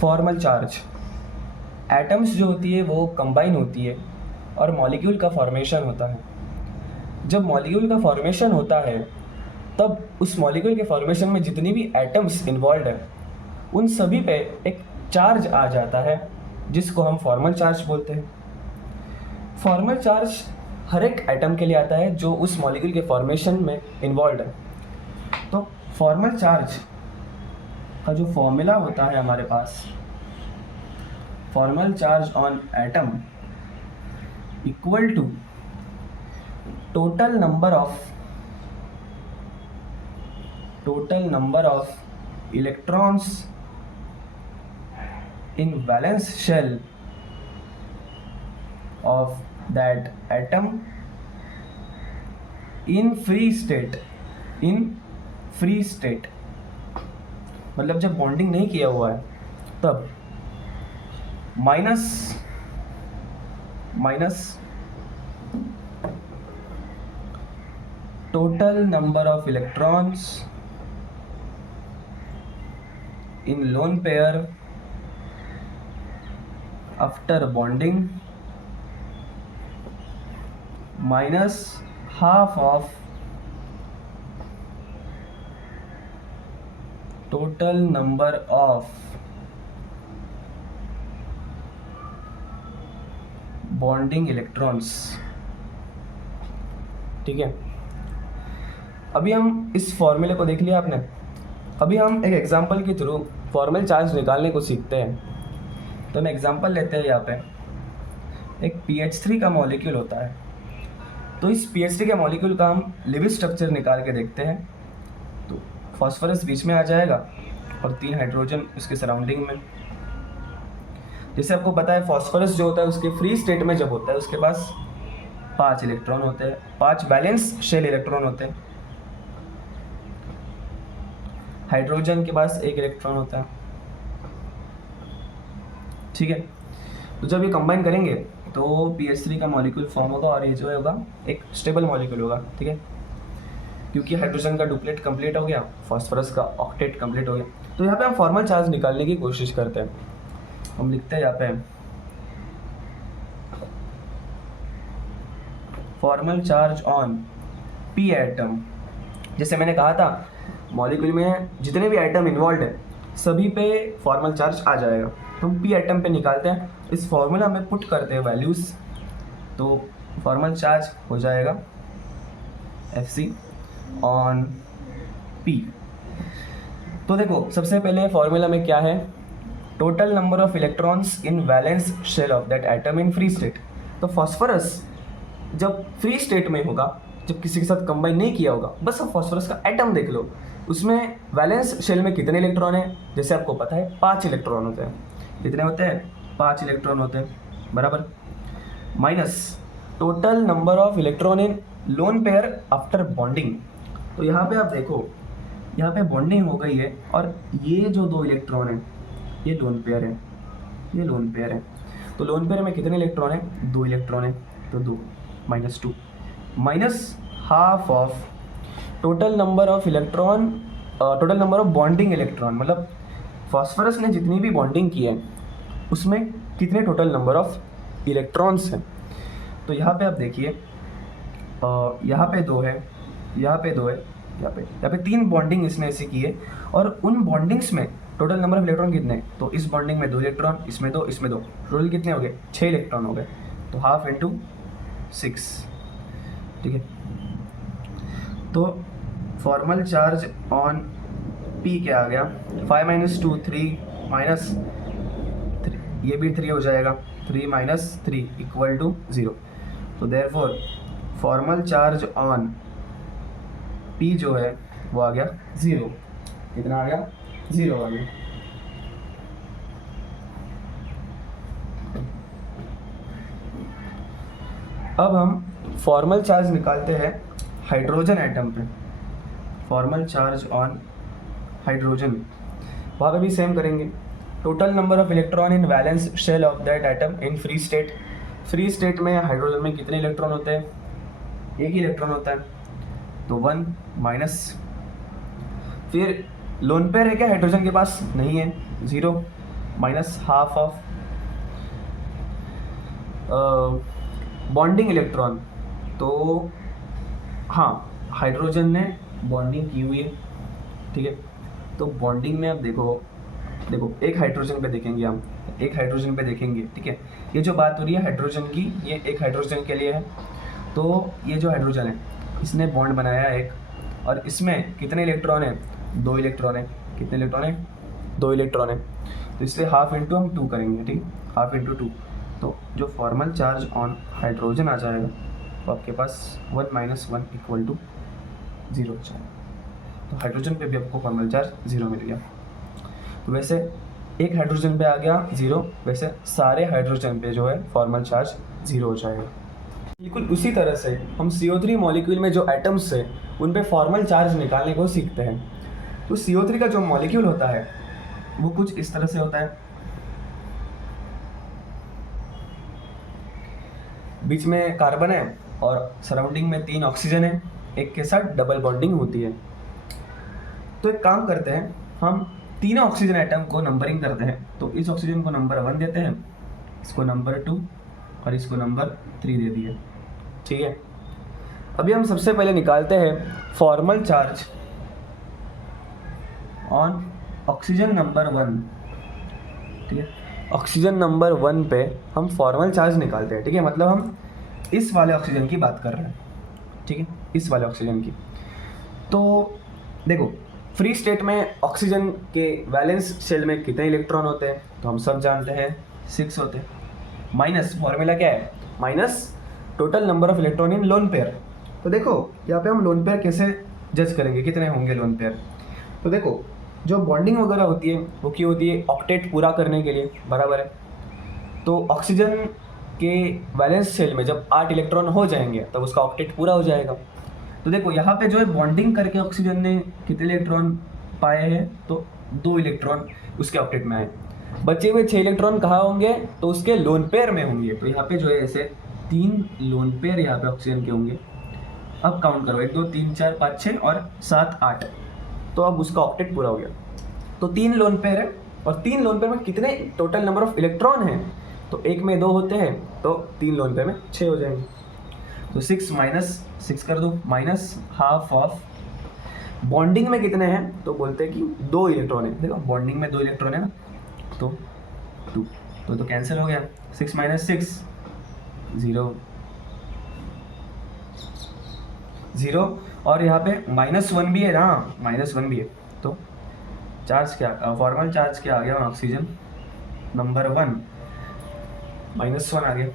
Formal charge, atoms जो होती है वो कंबाइन होती है और मॉलिक्यूल का फॉर्मेशन होता है। जब मॉलिक्यूल का फॉर्मेशन होता है तब उस मॉलिक्यूल के फॉर्मेशन में जितनी भी एटम्स इन्वॉल्व है उन सभी पे एक चार्ज आ जाता है जिसको हम फॉर्मल चार्ज बोलते हैं। फॉर्मल चार्ज हर एक एटम के लिए आता है जो उस मॉलिक्यूल के फॉर्मेशन में इन्वॉल्व है। तो फॉर्मल चार्ज का जो फॉर्मूला होता है हमारे पास, formal charge on atom equal to total number of electrons in valence shell of that atom in free state मतलब जब बॉन्डिंग नहीं किया हुआ है तब minus total number of electrons in lone pair after bonding minus half of total number of bonding electrons। ठीक है, अभी हम इस फॉर्मूले को देख लिया आपने। अभी हम एक एग्जांपल के थ्रू फॉर्मल चार्ज निकालने को सीखते हैं। तो हम एग्जांपल लेते हैं। यहाँ पे एक PH3 का मॉलिक्यूल होता है। तो इस PH3 के मॉलिक्यूल का हम लिविज स्ट्रक्चर निकाल के देखते हैं। तो फॉस्फोरस बीच में आ जाएगा और 3 हाइड्रोजन उसके सराउंडिंग में। जैसे आपको पता है फॉस्फोरस जो होता है उसके फ्री स्टेट में जब होता है उसके पास 5 इलेक्ट्रॉन होते हैं, 5 बैलेंस शेल इलेक्ट्रॉन होते हैं। हाइड्रोजन के पास 1 इलेक्ट्रॉन होता है। ठीक है, तो जब ये कंबाइन करेंगे तो PH3 का मॉलिक्यूल फॉर्म होगा और ये जो होगा एक स्टेबल मॉलिक्यूल होगा। ठीक है, क्योंकि हाइड्रोजन का डुप्लेट कंप्लीट हो गया, फॉस्फोरस का ऑक्टेट कंप्लीट हो गया। तो यहाँ पे हम फॉर्मल चार्ज निकालने की कोशिश करते हैं। हम लिखते हैं यहाँ पे formal charge on P atom. जैसे मैंने कहा था मॉलिक्यूल में जितने भी एटम इन्वॉल्व है सभी पे फॉर्मल चार्ज आ जाएगा। तो हम P एटम पे निकालते हैं, इस फॉर्मूला में पुट करते हैं वैल्यूज़। तो फॉर्मल चार्ज हो जाएगा Fc ऑन P। तो देखो सबसे पहले फॉर्मूला में क्या है, total number of electrons in valence shell of that atom in free state. तो फॉस्फोरस जब फ्री स्टेट में होगा, जब किसी के साथ कंबाइन नहीं किया होगा, बस आप फॉस्फोरस का एटम देख लो, उसमें वैलेंस शेल में कितने इलेक्ट्रॉन हैं। जैसे आपको पता है 5 इलेक्ट्रॉन होते हैं। कितने होते हैं? 5 इलेक्ट्रॉन होते हैं, बराबर। Minus total number of electron in lone pair after bonding. तो यहाँ पे आप देखो, यहाँ पे बॉन्डिंग हो गई है और ये जो 2 इलेक्ट्रॉन हैं ये लोन पेयर है, ये लोन पेयर है। तो लोन पेयर में कितने इलेक्ट्रॉन हैं? 2 इलेक्ट्रॉन हैं, तो 2 minus 2 minus half of total number of electron, total number of bonding electron. मतलब फॉस्फोरस ने जितनी भी बॉन्डिंग की है उसमें कितने टोटल नंबर ऑफ इलेक्ट्रॉन्स हैं। तो यहाँ पे आप देखिए, यहाँ पे 2 है, यहाँ पे 2 है, यहाँ पे 3 बॉन्डिंग इसने ऐसी की है। और उन बॉन्डिंग्स में टोटल नंबर ऑफ इलेक्ट्रॉन कितने हैं? तो इस बॉन्डिंग में 2 इलेक्ट्रॉन, इसमें 2, इसमें 2, टोटल कितने हो गए? 6 इलेक्ट्रॉन हो गए। तो हाफ इंटू 6। ठीक है, तो फॉर्मल चार्ज ऑन P क्या आ गया? 5 माइनस 2 3 माइनस 3, ये भी 3 हो जाएगा, 3 माइनस 3 इक्वल टू 0। तो therefore formal charge on P जो है वो आ गया 0। कितना आ गया? 0 आ गया। अब हम फॉर्मल चार्ज निकालते हैं हाइड्रोजन एटम पे। फॉर्मल चार्ज ऑन हाइड्रोजन, वहाँ पे भी सेम करेंगे। Total number of electron in valence shell of that atom in free state. Free state में हाइड्रोजन में कितने इलेक्ट्रॉन होते हैं? 1 ही इलेक्ट्रॉन होता है, तो 1 माइनस। फिर लोन पेयर है क्या हाइड्रोजन के पास? नहीं है, 0। Minus half of bonding electron. तो हाँ, हाइड्रोजन ने बॉन्डिंग की हुई है, ठीक है। तो बॉन्डिंग में अब देखो एक हाइड्रोजन पे देखेंगे हम, एक हाइड्रोजन पे देखेंगे, ठीक है। ये जो बात हो रही है हाइड्रोजन की, ये एक हाइड्रोजन के लिए है। तो ये जो हाइड्रोजन है इसने बॉन्ड बनाया एक, और इसमें कितने इलेक्ट्रॉन है? 2 इलेक्ट्रॉन है। कितने इलेक्ट्रॉन है? 2 इलेक्ट्रॉन है। तो इसलिए हाफ इंटू हम 2 करेंगे, ठीक, हाफ इंटू 2। तो जो फॉर्मल चार्ज ऑन हाइड्रोजन आ जाएगा तो आपके पास 1 माइनस 1 इक्वल टू 0 हो जाएगा। तो हाइड्रोजन पे भी आपको फॉर्मल चार्ज 0 मिल गया। तो वैसे एक हाइड्रोजन पे आ गया 0, वैसे सारे हाइड्रोजन पे जो है फॉर्मल चार्ज 0 हो जाएगा। बिल्कुल उसी तरह से हम CO3 मॉलिक्यूल में जो एटम्स है उन पे फॉर्मल चार्ज निकालने को सीखते हैं। तो CO3 का जो मॉलिक्यूल होता है वो कुछ इस तरह से होता है। बीच में कार्बन है और सराउंडिंग में 3 ऑक्सीजन है, एक के साथ डबल बॉन्डिंग होती है। तो एक काम करते हैं, हम तीनों ऑक्सीजन एटम को नंबरिंग करते हैं। तो इस ऑक्सीजन को नंबर 1 देते हैं, इसको नंबर 2 और इसको नंबर 3 दे दिए, ठीक है। अभी हम सबसे पहले निकालते हैं formal charge on oxygen number 1, ठीक है। ऑक्सीजन नंबर 1 पे हम फॉर्मल चार्ज निकालते हैं, ठीक है। मतलब हम इस वाले ऑक्सीजन की बात कर रहे हैं, ठीक है, इस वाले ऑक्सीजन की। तो देखो फ्री स्टेट में ऑक्सीजन के वैलेंस शेल में कितने इलेक्ट्रॉन होते हैं? तो हम सब जानते हैं 6 होते हैं। माइनस फॉर्मूला क्या है? Minus total number of electron in lone pair. तो देखो यहाँ पे हम लोन पेयर कैसे जज करेंगे, कितने होंगे लोन पेयर? तो देखो जो बॉन्डिंग वगैरह होती है वो क्यों होती है? ऑक्टेट पूरा करने के लिए, बराबर है। तो ऑक्सीजन के वैलेंस शेल में जब 8 इलेक्ट्रॉन हो जाएंगे तब उसका ऑक्टेट पूरा हो जाएगा। तो देखो यहाँ पे जो है बॉन्डिंग करके ऑक्सीजन ने कितने इलेक्ट्रॉन पाए हैं? तो 2 इलेक्ट्रॉन उसके ऑक्टेट में आए। बचे हुए 6 इलेक्ट्रॉन कहाँ होंगे? तो उसके लोन पेयर में होंगे। तो यहाँ पे जो है ऐसे 3 लोन पेयर यहाँ पे ऑक्सीजन के होंगे। अब काउंट करो, 1 2 3 4 5 6 और 7 8। तो अब उसका ऑक्टेट पूरा हो गया। तो 3 लोन पेयर है, और 3 लोन पेयर में कितने टोटल नंबर ऑफ इलेक्ट्रॉन हैं? तो एक में 2 होते हैं, तो 3 लोन पेयर में 6 हो जाएंगे। तो 6 माइनस 6 कर दो, माइनस हाफ ऑफ बॉन्डिंग में कितने हैं? तो बोलते हैं कि 2 इलेक्ट्रॉन है। देखो बॉन्डिंग में 2 इलेक्ट्रॉन है ना, तो 2 तो कैंसिल हो गया। 6 माइनस 6 0 0, और यहाँ पे -1 भी है ना, -1 भी है। तो चार्ज क्या, फॉर्मल चार्ज क्या आ गया? ऑक्सीजन नंबर 1 -1 आ गया,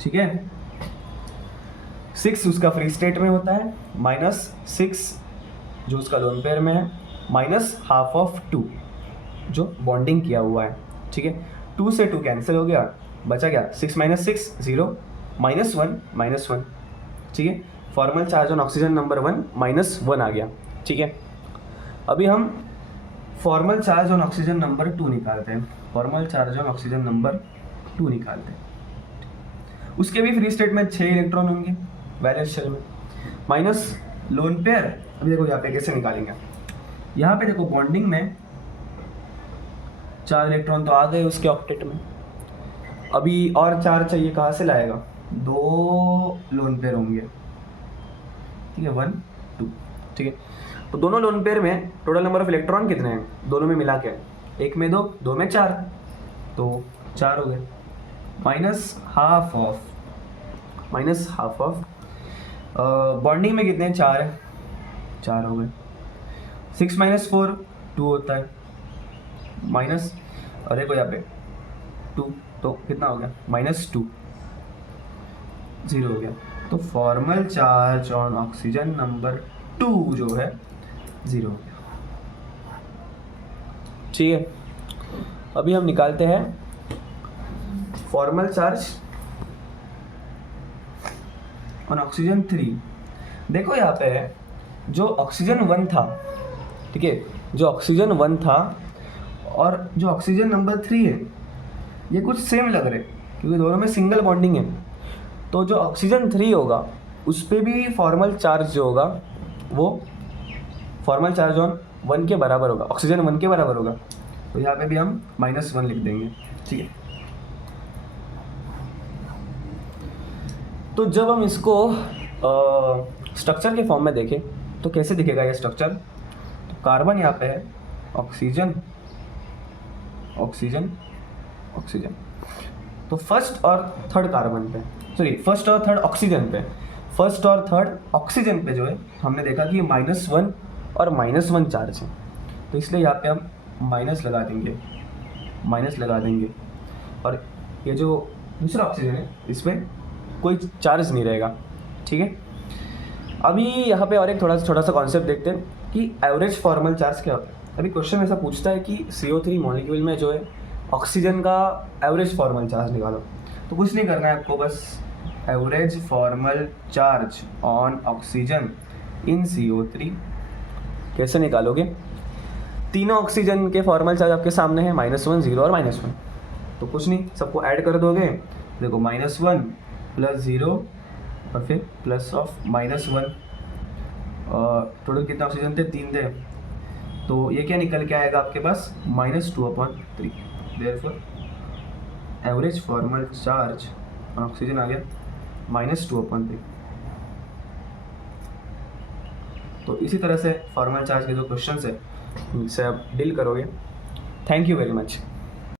ठीक है। 6 उसका फ्री स्टेट में होता है, -6 जो उसका लोन पेयर में है, माइनस हाफ ऑफ 2 जो बॉन्डिंग किया हुआ है, ठीक है। 2 से 2 कैंसिल हो गया, बचा क्या? 6 माइनस 6 0, -1, ठीक है। Formal charge on oxygen number 1 -1 आ गया, ठीक है। अभी हम formal charge on oxygen number 2 निकालते हैं। Formal charge on oxygen number 2 निकालते हैं। उसके भी फ्री स्टेट में 6 इलेक्ट्रॉन होंगे वैलेंस शेल में, माइनस लोन पेयर। अभी देखो यहाँ पे कैसे निकालेंगे। यहाँ पे देखो बॉन्डिंग में 4 इलेक्ट्रॉन तो आ गए उसके ऑक्टेट में, अभी और 4 चाहिए, कहाँ से लाएगा? 2 लोन पेयर होंगे, ठीक है, 1 2, ठीक है। तो दोनों लोन पेयर में टोटल नंबर ऑफ इलेक्ट्रॉन कितने हैं दोनों में मिला के? एक में 2, 2 में 4, तो 4 हो गए। माइनस हाफ ऑफ बॉन्डिंग में कितने हैं? 4 है, 4 हो गए। 6 माइनस 4 2 होता है, माइनस, और देखो यहाँ पे 2, तो कितना हो गया? -2 0 हो गया। तो formal charge on oxygen number 2 जो है 0 हो गया, ठीक है। अभी हम निकालते हैं फॉर्मल चार्ज ऑन ऑक्सीजन 3। देखो यहाँ पे जो ऑक्सीजन 1 था, ठीक है, जो ऑक्सीजन 1 था और जो ऑक्सीजन नंबर 3 है ये कुछ सेम लग रहे क्योंकि दोनों में सिंगल बॉन्डिंग है। तो जो ऑक्सीजन 3 होगा उस पर भी फॉर्मल चार्ज जो होगा वो फॉर्मल चार्ज ऑन 1 के बराबर होगा, ऑक्सीजन 1 के बराबर होगा, तो यहाँ पे भी हम -1 लिख देंगे, ठीक है। तो जब हम इसको स्ट्रक्चर के फॉर्म में देखें तो कैसे दिखेगा ये स्ट्रक्चर? तो कार्बन यहाँ पे है, ऑक्सीजन ऑक्सीजन ऑक्सीजन, तो फर्स्ट और थर्ड कार्बन पे, सॉरी फर्स्ट और थर्ड ऑक्सीजन पे, फर्स्ट और थर्ड ऑक्सीजन पे जो है हमने देखा कि -1 और -1 चार्ज है, तो इसलिए यहाँ पे हम माइनस लगा देंगे, और ये जो दूसरा ऑक्सीजन है इस पर कोई चार्ज नहीं रहेगा, ठीक है। अभी यहाँ पे और एक छोटा सा कॉन्सेप्ट देखते हैं कि एवरेज फॉर्मल चार्ज क्या होता है। अभी क्वेश्चन ऐसा पूछता है कि CO3 मॉलिक्यूल में जो है ऑक्सीजन का एवरेज फॉर्मल चार्ज निकालो, तो कुछ नहीं करना है आपको, बस average formal charge on oxygen in CO3 कैसे निकालोगे? तीनों ऑक्सीजन के फॉर्मल चार्ज आपके सामने है, -1, 0 और -1, तो कुछ नहीं, सबको ऐड कर दोगे, देखो -1 + 0 और फिर प्लस ऑफ -1, टोटल कितने ऑक्सीजन थे? 3 थे, तो ये क्या निकल के आएगा आपके पास? -2/3, therefore average formal charge on oxygen आ गया -2/3। तो इसी तरह से फॉर्मल चार्ज के जो क्वेश्चंस है उनसे आप डील करोगे। Thank you very much.